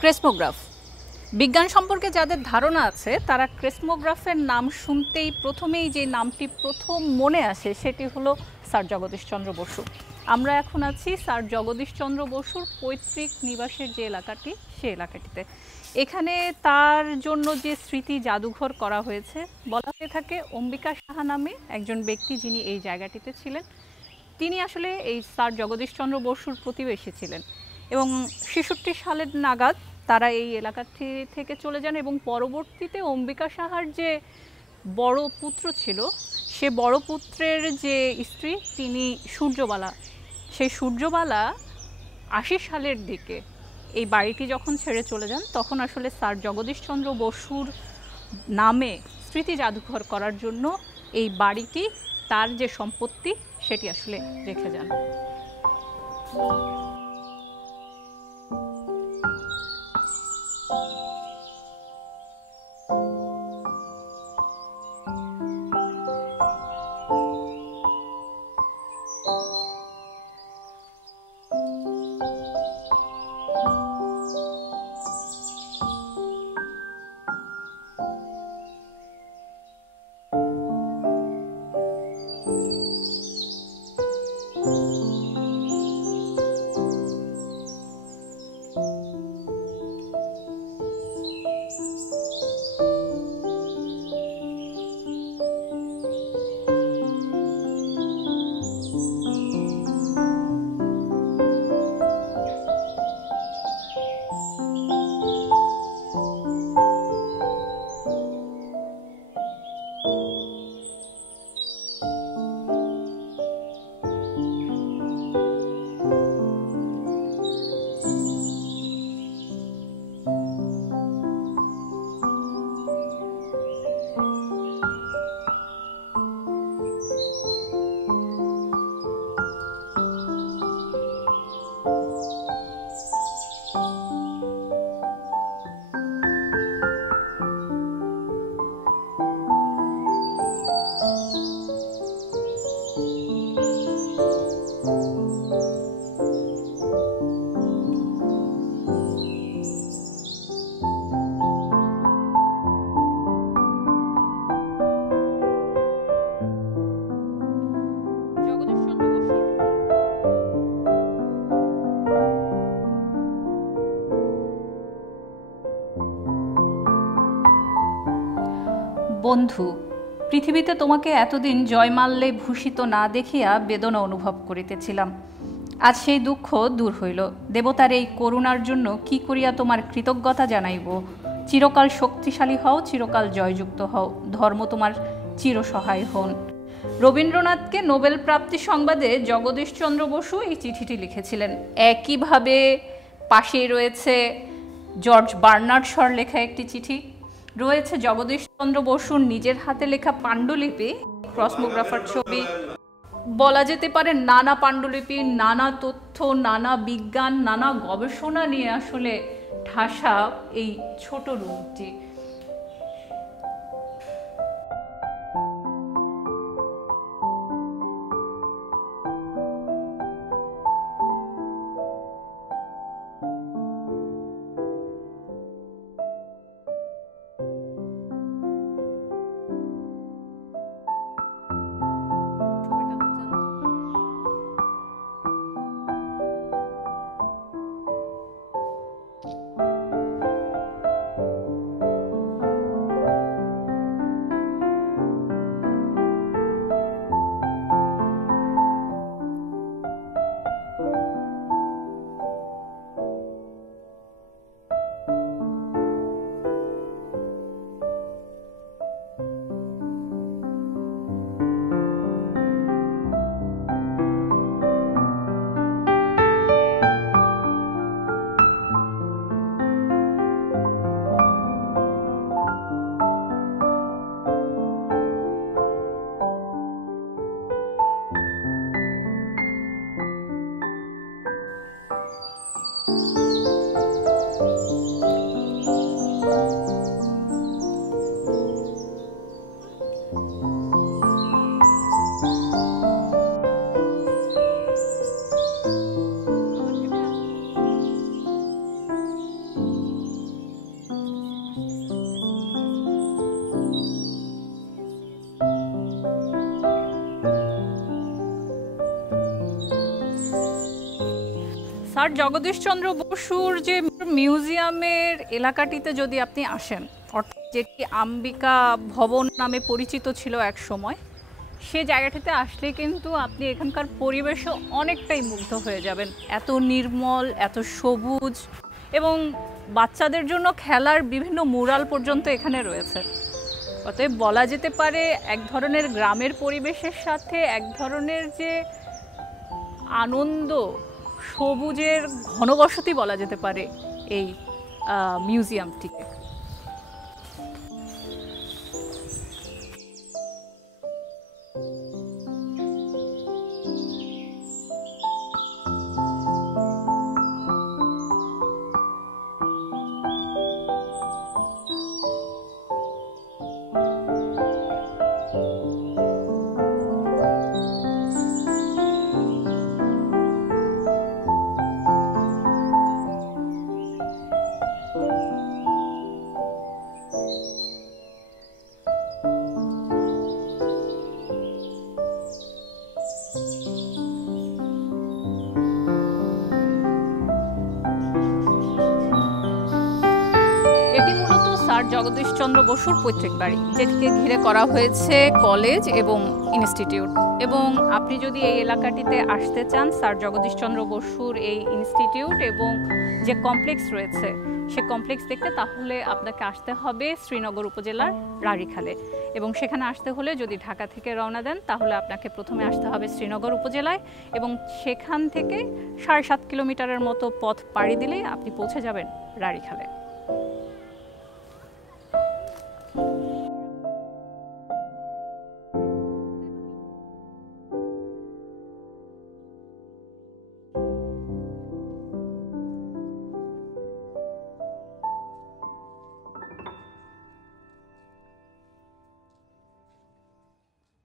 ক্রেসমোগ্রাফ বিজ্ঞান সম্পর্কে যাদের ধারণা আছে তারা ক্রেসমোগ্রাফের নাম শুনতেই প্রথমেই যে নামটি প্রথম মনে আসে সেটি হলো স্যার জগদীশচন্দ্র বসু। আমরা এখন আছি স্যার জগদীশচন্দ্র বসুর পৈতৃক নিবাসের যে এলাকাটি সেই এলাকাটিতে। এখানে তার জন্য যে স্মৃতি জাদুঘর করা হয়েছে, বলা হয়ে থাকে অম্বিকা সাহা নামে একজন ব্যক্তি যিনি এই জায়গাটিতে ছিলেন, তিনি আসলে এই স্যার জগদীশচন্দ্র বসুর প্রতিবেশী ছিলেন এবং ৬৬ সালের নাগাদ তারা এই এলাকাটি থেকে চলে যান এবং পরবর্তীতে অম্বিকা সাহার যে বড় পুত্র ছিল সে বড় পুত্রের যে স্ত্রী তিনি সূর্যবালা, সেই সূর্যবালা ৮০ সালের দিকে এই বাড়িটি যখন ছেড়ে চলে যান তখন আসলে স্যার জগদীশচন্দ্র বসুর নামে স্মৃতি জাদুঘর করার জন্য এই বাড়িটি তার যে সম্পত্তি সেটি আসলে রেখে যান। বন্ধু, পৃথিবীতে তোমাকে এতদিন জয়মাল্যে ভূষিত না দেখিয়া বেদনা অনুভব করিতেছিলাম। আজ সেই দুঃখ দূর হইল। দেবতার এই করুণার জন্য কি করিয়া তোমার কৃতজ্ঞতা জানাইব। চিরকাল শক্তিশালী হও, চিরকাল জয়যুক্ত হও, ধর্ম তোমার চিরসহায় হন। রবীন্দ্রনাথকে নোবেল প্রাপ্তি সংবাদে জগদীশচন্দ্র বসু এই চিঠিটি লিখেছিলেন। একইভাবে পাশেই রয়েছে জর্জ বার্নার্ড শর লেখা একটি চিঠি, রয়েছে জগদীশচন্দ্র বসুর নিজের হাতে লেখা পাণ্ডুলিপি, ক্রসমোগ্রাফার ছবি, বলা যেতে পারে নানা পাণ্ডুলিপি, নানা তথ্য, নানা বিজ্ঞান, নানা গবেষণা নিয়ে আসলে ঠাসা এই ছোট রুমটি। স্যার জগদীশচন্দ্র বসুর যে মিউজিয়ামের এলাকাটিতে যদি আপনি আসেন, অর্থাৎ যেটি আম্বিকা ভবন নামে পরিচিত ছিল এক সময়, সে জায়গাটিতে আসলে কিন্তু আপনি এখানকার পরিবেশও অনেকটাই মুগ্ধ হয়ে যাবেন। এত নির্মল, এত সবুজ, এবং বাচ্চাদের জন্য খেলার বিভিন্ন মুরাল পর্যন্ত এখানে রয়েছে। অতএব বলা যেতে পারে এক ধরনের গ্রামের পরিবেশের সাথে এক ধরনের যে আনন্দ, সবুজের ঘনবসতি বলা যেতে পারে এই মিউজিয়ামটিকে। এটি মূলত স্যার জগদীশচন্দ্র বসুর পৈতৃক বাড়ি, যেটিকে ঘিরে করা হয়েছে কলেজ এবং ইনস্টিটিউট। এবং আপনি যদি এই এলাকাটিতে আসতে চান, স্যার জগদীশচন্দ্র বসুর এই ইনস্টিটিউট এবং যে কমপ্লেক্স রয়েছে সে কমপ্লেক্স দেখতে, তাহলে আপনাকে আসতে হবে শ্রীনগর উপজেলার রাড়ীখালে। এবং সেখানে আসতে হলে যদি ঢাকা থেকে রওনা দেন, তাহলে আপনাকে প্রথমে আসতে হবে শ্রীনগর উপজেলায়, এবং সেখান থেকে 7.5 কিলোমিটারের মতো পথ পাড়ি দিলেই আপনি পৌঁছে যাবেন রাড়ীখালে।